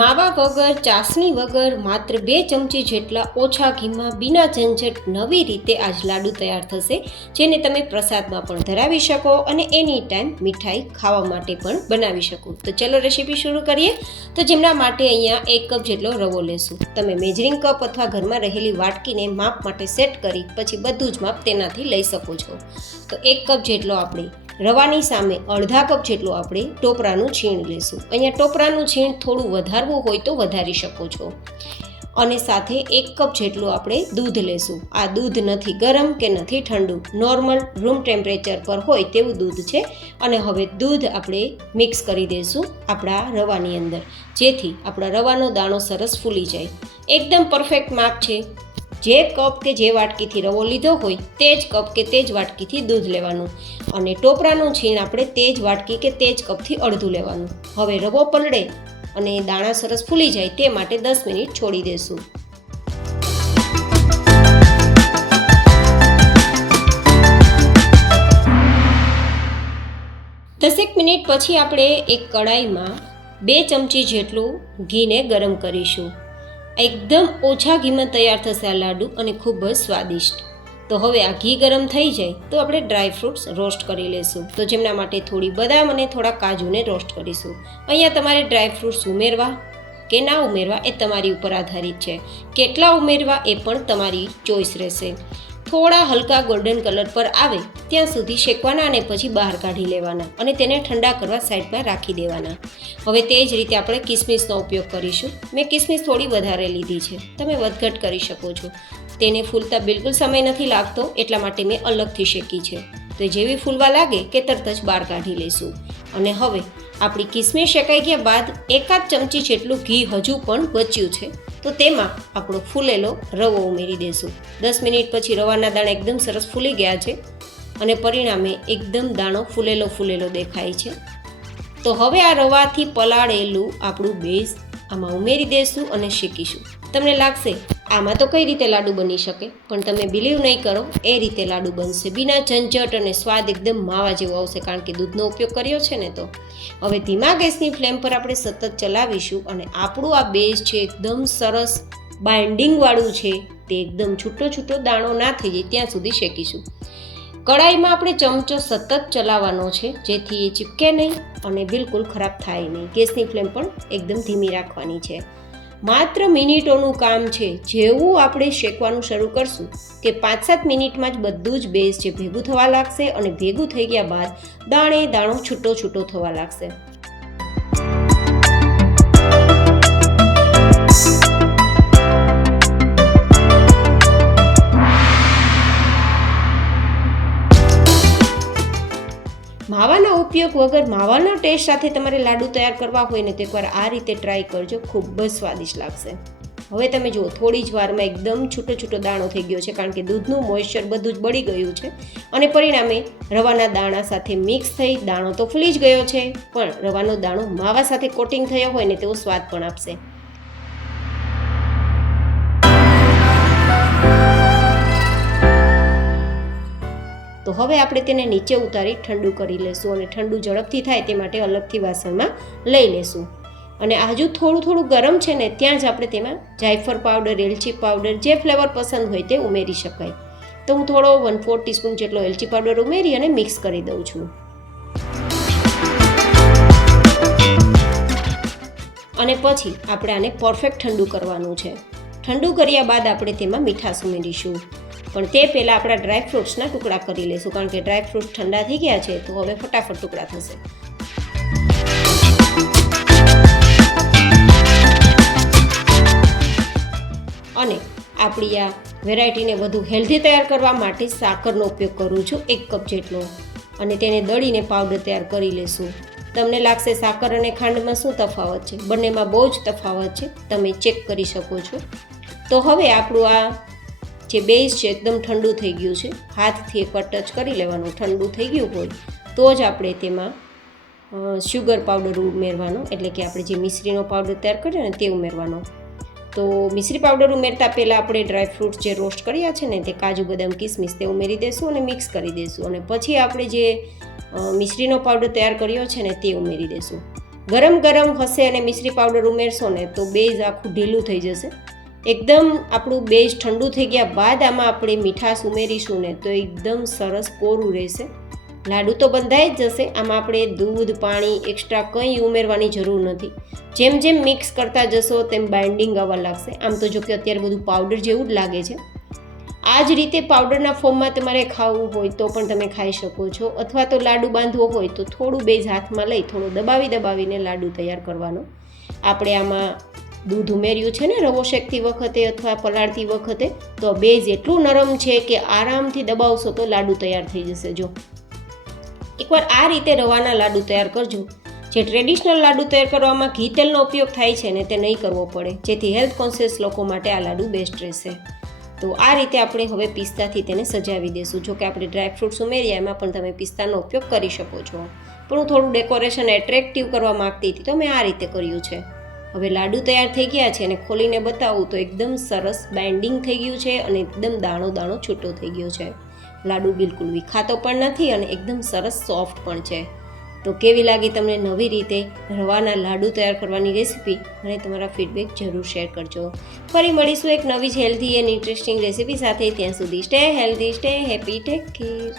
માવા વગર ચાસણી વગર માત્ર 2 ચમચી જેટલા ઓછા ઘીમાં બીના ઝંઝટ નવી રીતે આજ લાડુ તૈયાર થશે, જેને તમે પ્રસાદમાં પણ ધરાવી શકો અને એની ટાઈમ મીઠાઈ ખાવા માટે પણ બનાવી શકો. તો ચલો રેસીપી શરૂ કરીએ. તો જેમના માટે અહીંયા 1 કપ જેટલો રવો લેશું. તમે મેજરિંગ કપ અથવા ઘરમાં રહેલી વાટકીને માપ માટે સેટ કરી પછી બધું જ માપ તેનાથી લઈ શકો છો. તો 1 કપ જેટલો આપણે રવાની સામે અડધા કપ જેટલું આપણે ટોપરાનું છીણ લેશું. અહીંયા ટોપરાનું છીણ થોડું વધારવું હોય તો વધારી શકો છો. અને સાથે 1 કપ જેટલું આપણે દૂધ લેશું. આ દૂધ નથી ગરમ કે નથી ઠંડુ, નોર્મલ રૂમ ટેમ્પરેચર પર હોય તેવું દૂધ છે. અને હવે દૂધ આપણે મિક્સ કરી દઈશું આપણા રવાની અંદર, જેથી આપણા રવાનો દાણો સરસ ફૂલી જાય. એકદમ પરફેક્ટ માપ છે. જે કપ કે જે વાટકીથી રવો લીધો હોય તે જ કપ કે તે જ વાટકીથી દૂધ લેવાનું અને ટોપરાનું છીણ આપણે તે જ વાટકી કે તે જ કપથી અડધું લેવાનું. હવે રવો પલળે અને દાણા સરસ ફૂલી જાય તે માટે 10 મિનિટ છોડી દેશું. દસેક મિનિટ પછી આપણે એક કડાઈમાં 2 ચમચી જેટલું ઘીને ગરમ કરીશું. એકદમ ઓછા ઘીમાં તૈયાર થશે આ લાડુ અને ખૂબ જ સ્વાદિષ્ટ. તો હવે આ ઘી ગરમ થઈ જાય તો આપણે ડ્રાય ફ્રૂટ્સ રોસ્ટ કરી લઈશું. તો જેમના માટે થોડી બદામ અને થોડા કાજુને રોસ્ટ કરીશું. અહીંયા તમારે ડ્રાય ફ્રૂટ્સ ઉમેરવા કે ના ઉમેરવા એ તમારી ઉપર આધારિત છે. કેટલા ઉમેરવા એ પણ તમારી ચોઈસ રહેશે. થોડા હલકા ગોલ્ડન કલર પર આવે ત્યાં સુધી શેકવાના અને પછી બહાર કાઢી લેવાના અને તેને ઠંડા કરવા સાઈડમાં રાખી દેવાના. હવે તે જ રીતે આપણે કિસમિસનો ઉપયોગ કરીશું. મેં કિસમિસ થોડી વધારે લીધી છે, તમે વધઘટ કરી શકો છો. તેને ફૂલતા બિલકુલ સમય નથી લાગતો એટલા માટે મેં અલગથી શેકી છે. તો જેવી ફૂલવા લાગે કે તરત જ બહાર કાઢી લઈશું. અને હવે આપણી કિસમિસ શેકાઈ ગયા બાદ 1 ચમચી જેટલું ઘી હજુ પણ બચ્યું છે, તો તેમાં આપણો ફૂલેલો રવો ઉમેરી દઈશું. 10 મિનિટ પછી રવાના દાણા એકદમ સરસ ફૂલી ગયા છે અને પરિણામે એકદમ દાણો ફૂલેલો દેખાય છે. તો હવે આ રવાથી પલાળેલું આપણું બેઝ આમાં ઉમેરી દઈશું અને શેકીશું. તમને લાગશે આમાં તો કઈ રીતે લાડુ બની શકે, પણ તમે બિલીવ નહીં કરો, એ રીતે લાડુ બનશે. બીના ઝંઝટ અને સ્વાદ એકદમ માવા જેવો આવશે, કારણ કે દૂધનો ઉપયોગ કર્યો છે ને. તો હવે ધીમા ગેસની ફ્લેમ પર આપણે સતત ચલાવીશું અને આપણું આ બેઝ છે એકદમ સરસ બાઇન્ડિંગવાળું છે, તે એકદમ છૂટો દાણો ના થઈ જાય ત્યાં સુધી શેકીશું. કડાઈમાં આપણે ચમચો સતત ચલાવવાનો છે, જેથી એ ચીપકે નહીં અને બિલકુલ ખરાબ થાય નહીં. ગેસની ફ્લેમ પણ એકદમ ધીમી રાખવાની છે. માત્ર મિનિટોનું કામ છે. જેવું આપણે શેકવાનું શરૂ કરશું કે 5-7 મિનિટમાં જ બધું જ બેઝ છે ભેગું થવા લાગશે અને ભેગું થઈ ગયા બાદ દાણો છૂટો થવા લાગશે. માવાના ઉપયોગ વગર માવાના ટેસ્ટ સાથે તમારે લાડુ તૈયાર કરવા હોય ને તો એકવાર આ રીતે ટ્રાય કરજો, ખૂબ જ સ્વાદિષ્ટ લાગશે. હવે તમે જુઓ થોડી જ વારમાં એકદમ છૂટો દાણો થઈ ગયો છે, કારણ કે દૂધનું મોઇશ્ચર બધું જ બળી ગયું છે અને પરિણામે રવાના દાણા સાથે મિક્સ થઈ દાણો તો ફૂલી જ ગયો છે, પણ રવાનો દાણો માવા સાથે કોટિંગ થયો હોય ને તેવો સ્વાદ પણ આપશે. તો હવે આપણે તેને નીચે ઉતારી ઠંડુ કરી લેશું અને ઠંડુ ઝડપથી થાય તે માટે અલગથી વાસણમાં લઈ લેશું. અને હજુ થોડું ગરમ છે ને ત્યાં જ આપણે તેમાં જાયફળ પાવડર, એલચી પાવડર, જે ફ્લેવર પસંદ હોય તે ઉમેરી શકાય. તો હું થોડો 1/4 ટીસ્પૂન જેટલો એલચી પાવડર ઉમેરી અને મિક્સ કરી દઉં છું. અને પછી આપણે આને પરફેક્ટ ઠંડુ કરવાનું છે. ઠંડુ કર્યા બાદ આપણે તેમાં મીઠાશ ઉમેરીશું, પણ તે પહેલાં આપણા ડ્રાય ફ્રૂટ્સના ટુકડા કરી લઈશું, કારણ કે ડ્રાય ફ્રૂટ્સ ઠંડા થઈ ગયા છે. તો હવે ફટાફટ ટુકડા થશે. અને આપણી આ વેરાયટીને વધુ હેલ્ધી તૈયાર કરવા માટે સાકરનો ઉપયોગ કરું છું 1 કપ જેટલો, અને તેને દળીને પાવડર તૈયાર કરી લઈશું. તમને લાગશે સાકર અને ખાંડમાં શું તફાવત છે? બંનેમાં બહુ જ તફાવત છે, તમે ચેક કરી શકો છો. તો હવે આપણું આ જે બેઝ છે એકદમ ઠંડુ થઈ ગયું છે. હાથથી એકવાર ટચ કરી લેવાનું. ઠંડુ થઈ ગયું હોય તો જ આપણે તેમાં શુગર પાવડર ઉમેરવાનો, એટલે કે આપણે જે મિશ્રીનો પાવડર તૈયાર કર્યો ને તે ઉમેરવાનો. તો મિશ્રી પાવડર ઉમેરતા પહેલાં આપણે ડ્રાય ફ્રૂટ્સ જે રોસ્ટ કર્યા છે ને તે કાજુ, બદામ, કિસમિસ તે ઉમેરી દઈશું અને મિક્સ કરી દઈશું. અને પછી આપણે જે મિશ્રીનો પાવડર તૈયાર કર્યો છે ને તે ઉમેરી દઈશું. ગરમ ગરમ હશે અને મિશ્રી પાવડર ઉમેરશો ને તો બેઝ આખું ઢીલું થઈ જશે. એકદમ આપણું બેઝ ઠંડુ થઈ ગયા બાદ આમાં આપણે મીઠાશ ઉમેરીશું ને તો એકદમ સરસ કોરું રહેશે. લાડુ તો બંધાઈ જ જશે. આમાં આપણે દૂધ, પાણી એક્સ્ટ્રા કંઈ ઉમેરવાની જરૂર નથી. જેમ જેમ મિક્સ કરતા જશો તેમ બાઇન્ડિંગ આવવા લાગશે. આમ તો જો કે અત્યારે બધું પાવડર જેવું જ લાગે છે. આ જ રીતે પાવડરના ફોર્મમાં તમારે ખાવું હોય તો પણ તમે ખાઈ શકો છો, અથવા તો લાડુ બાંધવો હોય તો થોડું બેઝ હાથમાં લઈ થોડું દબાવીને લાડુ તૈયાર કરવાનો. આપણે આમાં દૂધ ઉમેર્યું છે ને રવો શેકતી વખતે અથવા પલાળતી વખતે, તો બેઝ એટલું નરમ છે કે આરામથી દબાવશો તો લાડુ તૈયાર થઈ જશે. જો એકવાર આ રીતે રવાના લાડુ તૈયાર કરજો. જે ટ્રેડિશનલ લાડુ તૈયાર કરવામાં ઘી તેલનો ઉપયોગ થાય છે ને તે નહીં કરવો પડે, જેથી હેલ્થ કોન્શિયસ લોકો માટે આ લાડુ બેસ્ટ રહેશે. તો આ રીતે આપણે હવે પિસ્તાથી તેને સજાવી દઈશું. જો કે આપણે ડ્રાયફ્રૂટ્સ ઉમેર્યા એમાં પણ તમે પિસ્તાનો ઉપયોગ કરી શકો છો, પણ હું થોડું ડેકોરેશન એટ્રેક્ટિવ કરવા માગતી હતી તો મેં આ રીતે કર્યું છે. હવે લાડુ તૈયાર થઈ ગયા છે અને ખોલીને બતાવું તો એકદમ સરસ બાઇન્ડિંગ થઈ ગયું છે અને એકદમ દાણો દાણો છૂટો થઈ ગયો છે. લાડુ બિલકુલ વિખાતો પણ નથી અને એકદમ સરસ સોફ્ટ પણ છે. તો કેવી લાગી તમને નવી રીતે રવાના લાડુ તૈયાર કરવાની રેસીપી? અને તમારા ફીડબેક જરૂર શેર કરજો. ફરી મળીશું એક નવી જ હેલ્ધી એન્ડ ઇન્ટરેસ્ટિંગ રેસીપી સાથે. ત્યાં સુધી stay healthy, stay happy, take care.